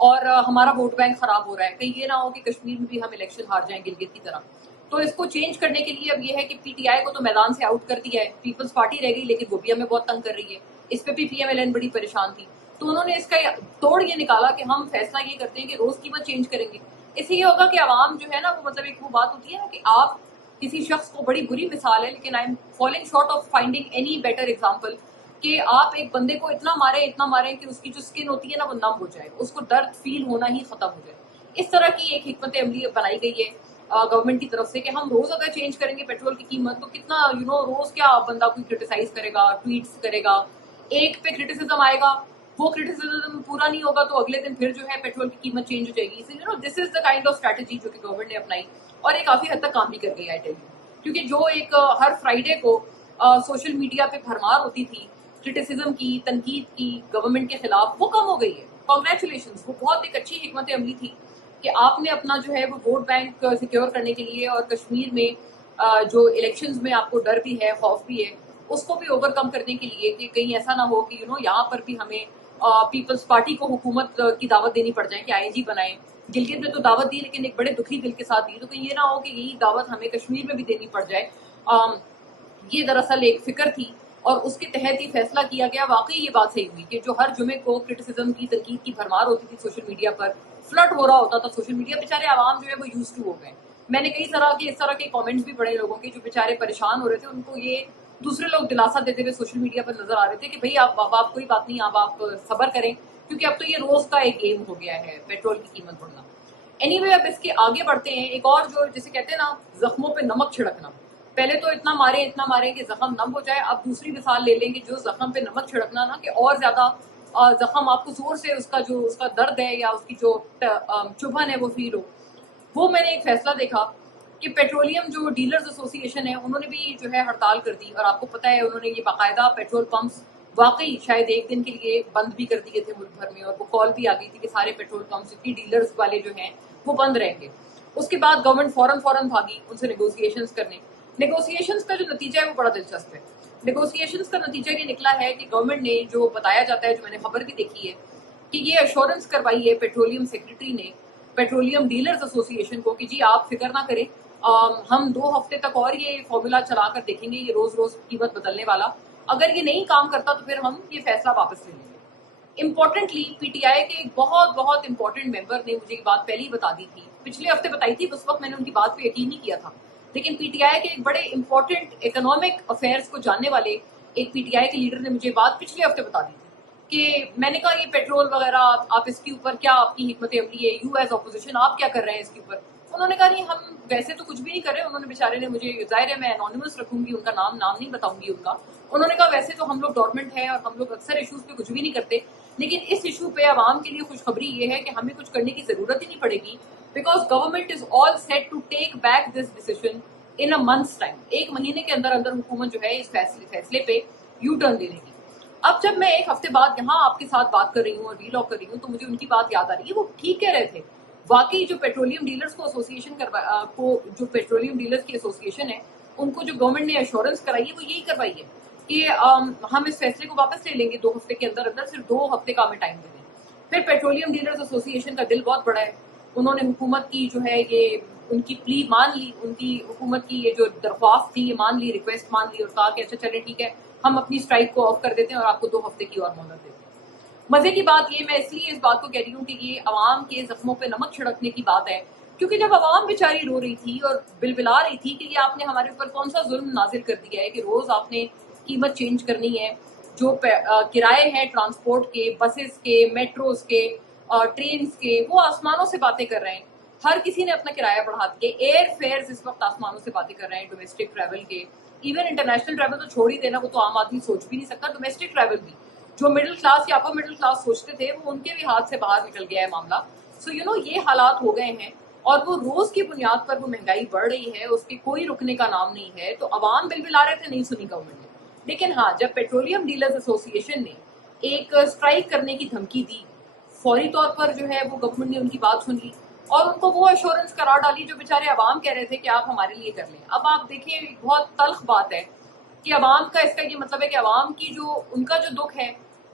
اور ہمارا vote bank خراب ہو رہا ہے. کہیں یہ نہ ہو کہ کشمیر میں بھی ہم الیکشن ہار جائیں گلگت کی طرح. تو اس کو چینج کرنے کے لیے اب یہ ہے کہ پی ٹی آئی کو تو میدان سے آؤٹ کر دیا ہے, پیپلز پارٹی رہ گئی لیکن وہ بھی ہمیں بہت تنگ کر رہی ہے. اس پہ بھی پی ایم ایل این بڑی پریشان تھی. تو انہوں نے اس کا توڑ یہ نکالا کہ ہم فیصلہ یہ کرتے ہیں کہ روز قیمت چینج کریں گے. اس سے یہ ہوگا کہ عوام جو ہے نا, وہ مطلب ایک وہ بات ہوتی ہے نا کہ آپ کسی شخص کو, بڑی بری مثال ہے لیکن I am falling short of finding any better example, کہ آپ ایک بندے کو اتنا ماریں کہ اس کی جو اسکن ہوتی ہے نا وہ نم ہو جائے, اس کو درد فیل ہونا ہی ختم ہو جائے. اس طرح کی ایک حکمت عملی بنائی گئی ہے گورنمنٹ کی طرف سے کہ ہم روز اگر چینج کریں گے پیٹرول کی قیمت تو کتنا روز کیا بندہ کوئی کرٹیسائز کرے گا, ٹویٹس کرے گا, ایک پہ کرٹیسزم آئے گا, وہ کرٹیسزم پورا نہیں ہوگا تو اگلے دن پھر جو ہے پیٹرول کی قیمت چینج ہو جائے گی. دس از دا کائنڈ آف اسٹریٹجی جو کہ گورنمنٹ نے اپنائی, اور یہ کافی حد تک کام بھی کر گئی ہے. کیونکہ جو ایک ہر فرائیڈے کو سوشل میڈیا پہ بھرمار ہوتی تھی کرٹیسزم کی, تنقید کی گورنمنٹ کے خلاف, وہ کم ہو گئی ہے. کانگریچولیشنز, وہ بہت ایک اچھی حکمت عملی تھی کہ آپ نے اپنا جو ہے وہ ووٹ بینک سیکیور کرنے کے لیے, اور کشمیر میں جو الیکشنز میں آپ کو ڈر بھی ہے, خوف بھی ہے, اس کو بھی اوور کم کرنے کے لیے کہ کہیں ایسا نہ ہو کہ یہاں پر بھی ہمیں پیپلز پارٹی کو حکومت کی دعوت دینی پڑ جائے کہ آئی جی بنائیں. گلگت میں تو دعوت دی لیکن ایک بڑے دکھی دل کے ساتھ دی, تو کہیں یہ نہ ہو کہ یہی دعوت ہمیں کشمیر میں بھی دینی پڑ جائے. یہ دراصل ایک فکر تھی اور اس کے تحت یہ فیصلہ کیا گیا. واقعی یہ بات صحیح ہوئی کہ جو ہر جمعے کو کرٹیسزم کی, تنقید کی بھرمار ہوتی تھی سوشل میڈیا پر, فلڈ ہو رہا ہوتا تھا سوشل میڈیا, بیچارے عوام جو ہے وہ یوز ٹو ہو گئے. میں نے کئی طرح کے اس طرح کے کامنٹس بھی پڑھے لوگوں کے جو بیچارے پریشان ہو رہے تھے, ان کو یہ دوسرے لوگ دلاسا دیتے ہوئے سوشل میڈیا پر نظر آ رہے تھے کہ بھائی آپ کوئی بات نہیں, آپ صبر کریں, کیونکہ اب تو یہ روز کا ایک گیم ہو گیا ہے پیٹرول کی قیمت بڑھنا. اینی وے, اب اس کے آگے بڑھتے ہیں. ایک اور جو جسے کہتے ہیں نا زخموں پہ نمک چھڑکنا, پہلے تو اتنا مارے کہ زخم نم ہو جائے. اب دوسری مثال لے لیں کہ جو زخم پہ نمک چھڑکنا نا, کہ اور زیادہ زخم آپ کو زور سے اس کا درد ہے یا اس کی جو چبھن ہے وہ فیل ہو. وہ میں نے ایک فیصلہ دیکھا کہ پیٹرولیم جو ڈیلرز ایسوسی ایشن ہے, انہوں نے بھی جو ہے ہڑتال کر دی, اور آپ کو پتہ ہے انہوں نے یہ باقاعدہ پیٹرول پمپس واقعی شاید ایک دن کے لیے بند بھی کر دیے تھے ملک بھر میں, اور وہ کال بھی آ گئی تھی کہ سارے پیٹرول پمپس جتنی ڈیلرز والے جو ہیں وہ بند رہیں گے. اس کے بعد گورنمنٹ فوراً بھاگی ان سے نیگوسیشنز کرنے. نیگوسیشنز کا جو نتیجہ ہے وہ بڑا دلچسپ ہے. نیگوسیشنز کا نتیجہ یہ نکلا ہے کہ گورنمنٹ نے جو بتایا جاتا ہے, جو میں نے خبر بھی دیکھی ہے, کہ یہ ایشورنس کروائی ہے پیٹرولیم سیکرٹری نے پیٹرولیم ڈیلرز ایسوسی ایشن کو کہ جی آپ فکر نہ کریں, ہم 2 ہفتے تک اور یہ فارمولا چلا کر دیکھیں گے, یہ روز قیمت بدلنے والا, اگر یہ نہیں کام کرتا تو پھر ہم یہ فیصلہ واپس لے لیں گے. امپورٹنٹلی پی ٹی آئی کے ایک بہت امپورٹنٹ ممبر نے مجھے یہ بات پہلے ہی بتا دی تھی, پچھلے ہفتے بتائی تھی, اس وقت میں نے ان کی بات پہ یقین نہیں کیا تھا, لیکن پی ٹی آئی کے ایک بڑے امپورٹنٹ اکنامک افیئرس کو جاننے والے ایک پی ٹی آئی کے لیڈر نے مجھے بات پچھلے ہفتے بتا دی تھی کہ میں نے کہا یہ پیٹرول وغیرہ آپ اس کے اوپر کیا آپ کی حکمت عملی ہے, یو ایز اپوزیشن آپ کیا کر رہے ہیں اس کے اوپر. انہوں نے کہا نہیں ہم ویسے تو کچھ بھی نہیں کر رہے. انہوں نے بیچارے نے مجھے, ظاہر ہے میں انونیمس رکھوں گی, ان کا نام نہیں بتاؤں گی ان کا, انہوں نے کہا ویسے تو ہم لوگ ڈورمنٹ ہیں اور ہم لوگ اکثر ایشوز پہ کچھ بھی نہیں کرتے, لیکن اس ایشو پہ عوام کے لیے خوشخبری یہ ہے کہ ہمیں کچھ کرنے کی ضرورت ہی نہیں پڑے گی, because government is all set to take back this decision in a months time. 1 مہینے کے اندر حکومت جو ہے اس فیصلے پہ یو ٹرن دے گی. اب جب میں 1 ہفتے بعد یہاں آپ کے ساتھ بات کر رہی ہوں اور ری لاگ کر رہی ہوں تو مجھے ان کی بات یاد آ رہی ہے. وہ ٹھیک کہہ رہے تھے, واقعی جو پیٹرولیم ڈیلرز کو ایسوسیشن جو پیٹرولیم ڈیلرز کی ایسوسیشن ہے, ان کو جو گورنمنٹ نے ایشورنس کرائی ہے وہ یہی کروائی ہے کہ ہم اس فیصلے کو واپس لے لیں گے 2 ہفتے کے اندر, صرف 2 ہفتے کا ہمیں ٹائم دے دیں. پھر پیٹرولیم ڈیلرز ایسوسی ایشن کا دل بہت بڑا ہے, انہوں نے حکومت کی جو ہے یہ ان کی پلی مان لی, ان کی حکومت کی یہ جو درخواست تھی یہ مان لی, ریکویسٹ مان لی, اور کہا کہ اچھا چلے ٹھیک ہے ہم اپنی اسٹرائک کو آف کر دیتے ہیں اور آپ کو 2 ہفتے کی اور مہلت دیتے ہیں. مزے کی بات یہ, میں اس لیے اس بات کو کہہ رہی ہوں کہ یہ عوام کے زخموں پہ نمک چھڑکنے کی بات ہے, کیونکہ جب عوام بیچاری رو رہی تھی اور بلبلا رہی تھی کہ یہ آپ نے ہمارے اوپر کون سا ظلم نازل کر دیا ہے کہ روز آپ نے قیمت چینج کرنی ہے, جو کرائے ہیں ٹرانسپورٹ کے, بسز کے, میٹروز کے, ٹرینز کے, وہ آسمانوں سے باتیں کر رہے ہیں. ہر کسی نے اپنا کرایہ بڑھا دیا. ایئر فیئرز اس وقت آسمانوں سے باتیں کر رہے ہیں, ڈومیسٹک ٹریول کے, ایون انٹرنیشنل ٹریول تو چھوڑ ہی دینا, وہ تو عام آدمی سوچ بھی نہیں سکتا. ڈومیسٹک ٹریول بھی جو مڈل کلاس یا اپر مڈل کلاس سوچتے تھے وہ ان کے بھی ہاتھ سے باہر نکل گیا ہے معاملہ. سو یہ حالات ہو گئے ہیں, اور وہ روز کی بنیاد پر وہ مہنگائی بڑھ رہی ہے, اس کے کوئی رکنے کا نام نہیں ہے. تو عوام بلبلا رہے تھے, نہیں سنی گورنمنٹ نے. لیکن ہاں, جب پیٹرولیم ڈیلرز ایسوسی ایشن نے ایک اسٹرائک کرنے کی دھمکی دی, فوری طور پر جو ہے وہ گورنمنٹ نے ان کی بات سن لی اور ان کو وہ ایشورنس قرار ڈالی جو بیچارے عوام کہہ رہے تھے کہ آپ ہمارے لیے کر لیں. اب آپ دیکھیں, بہت تلخ بات ہے کہ عوام کا, اس کا یہ مطلب ہے کہ عوام کی جو ان کا جو دکھ ہے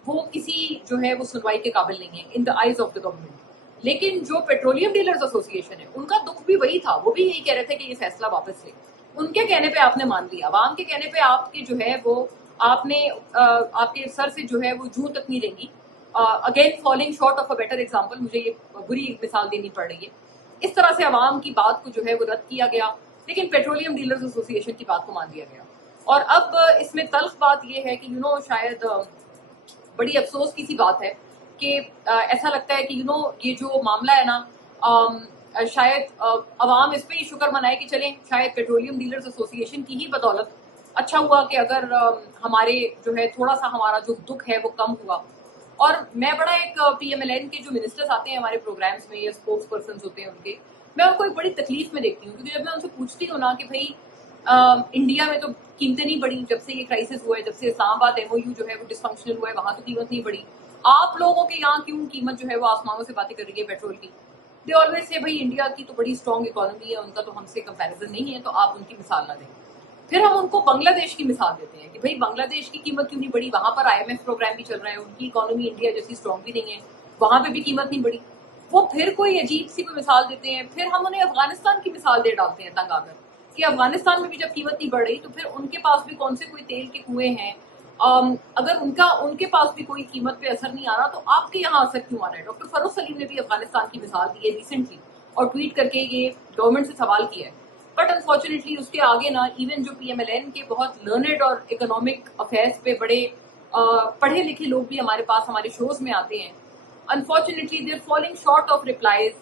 وہ کسی جو ہے وہ سنوائی کے قابل نہیں ہے in the eyes of the government. لیکن جو پیٹرولیم ڈیلرز ایسوسیشن ہے ان کا دکھ بھی وہی تھا, وہ بھی یہی کہہ رہے تھے کہ یہ فیصلہ واپس لے. ان کے کہنے پہ آپ نے مان لیا, عوام کے کہنے پہ آپ کے جو ہے وہ آپ نے آپ کے سر سے جو ہے وہ جوں تک نہیں رہیں گی. Again falling short of a better example, مجھے یہ بری مثال دینی پڑ رہی ہے. اس طرح سے عوام کی بات کو جو ہے وہ رد کیا گیا, لیکن پیٹرولیم ڈیلرز ایسوسیشن کی بات کو مان لیا گیا. اور اب اس میں تلخ بات یہ ہے کہ شاید بڑی افسوس کی سی بات ہے کہ ایسا لگتا ہے کہ یہ جو معاملہ ہے نا, شاید عوام اس پہ ہی شکر منائے کہ چلیں شاید پیٹرولیم ڈیلرز ایسوسیشن کی ہی بدولت اچھا ہوا کہ اگر ہمارے جو ہے تھوڑا سا ہمارا جو دکھ ہے وہ کم ہوا. اور میں بڑا ایک پی ایم ایل این کے جو منسٹرز آتے ہیں ہمارے پروگرامز میں یا اسپوکس پرسنز ہوتے ہیں ان کے, میں ان کو ایک بڑی تکلیف میں دیکھتی ہوں, کیونکہ جب میں ان سے پوچھتی ہوں نا کہ بھائی انڈیا میں تو قیمتیں نہیں بڑھی جب سے یہ کرائسس ہوا ہے, جب سے اسلام آباد ایم او یو جو ہے وہ ڈسفنکشنل ہوا ہے وہاں تو قیمت نہیں بڑھی, آپ لوگوں کے یہاں کیوں قیمت جو ہے وہ آسمانوں سے باتیں کر رہی ہے پیٹرول کی. دے آلویز سے بھائی انڈیا کی تو بڑی اسٹرانگ اکانومی ہے, ان کا تو ہم سے کمپیریزن نہیں ہے, تو آپ ان کی مثال نہ دیں. پھر ہم ان کو بنگلہ دیش کی مثال دیتے ہیں کہ بھائی بنگلہ دیش کی قیمت کیوں نہیں بڑھی, وہاں پر آئی ایم ایف پروگرام بھی چل رہا ہے, ان کی اکانومی انڈیا جیسی اسٹرانگ بھی نہیں ہے, وہاں پہ بھی قیمت نہیں بڑھی. وہ پھر کوئی عجیب سی کوئی مثال دیتے ہیں, پھر ہم انہیں افغانستان کی مثال دے ڈالتے ہیں تنگ آ کر کہ افغانستان میں بھی جب قیمت نہیں بڑھ رہی تو پھر ان کے پاس بھی کون سے کوئی تیل کے کنویں ہیں, اگر ان کے پاس بھی کوئی قیمت پہ اثر نہیں آ رہا تو آپ کے یہاں اثر کیوں آ رہا ہے. ڈاکٹر فروخ سلیم نے بھی افغانستان کی مثال دی ہے ریسنٹلی اور ٹویٹ کر کے یہ گورنمنٹ سے سوال کیا ہے, بٹ انفارچونیٹلی اس کے آگے نا ایون جو پی ایم ایل این کے بہت لرنڈ اور اکنامک افیئرس پہ بڑے پڑھے لکھے لوگ بھی ہمارے پاس ہمارے شوز میں آتے ہیں, unfortunately they are falling short of replies.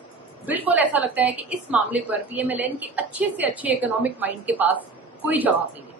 بالکل ایسا لگتا ہے کہ اس معاملے پر پی ایم ایل این کے اچھے سے اچھے اکنامک مائنڈ کے پاس کوئی جواب نہیں ہے.